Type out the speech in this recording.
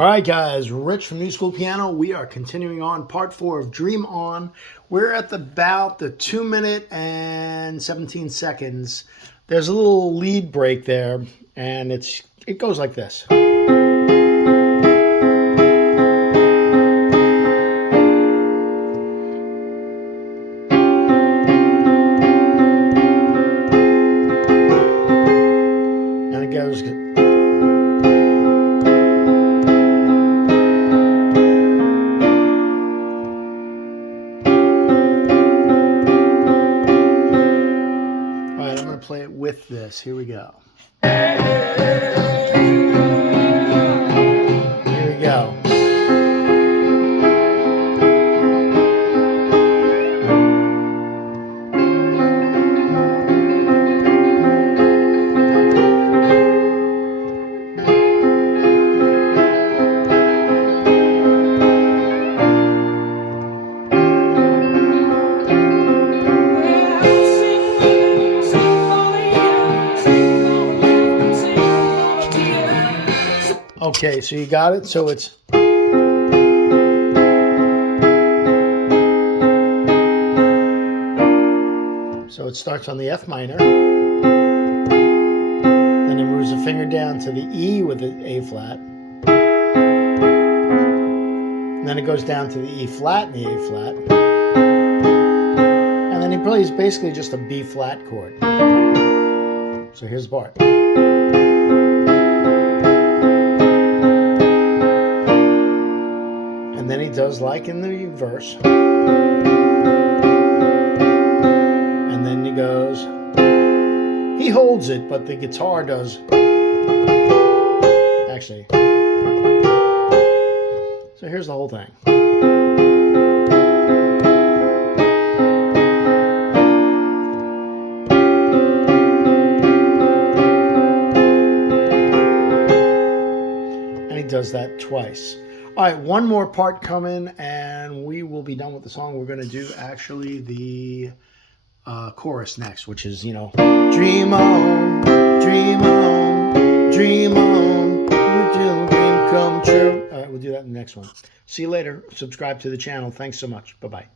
All right, guys, Rich from Newschoolpiano. We are continuing on part 4 of Dream On. We're at about the 2 minute and 17 seconds. There's a little lead break there, and it goes like this. And it goes... play it with this. Here we go. Here we go. Okay, so you got it. So it's it starts on the F minor, then it moves a finger down to the E with the A flat, and then it goes down to the E flat and the A flat, and then he plays basically just a B flat chord. So here's the part. And then he does like in the verse. And then he goes, he holds it, but the guitar does. Actually. So here's the whole thing. And he does that twice. All right, one more part coming, and we will be done with the song. We're going to do, actually, the chorus next, which is, dream on, dream on, dream on, dream come true. All right, we'll do that in the next one. See you later. Subscribe to the channel. Thanks so much. Bye-bye.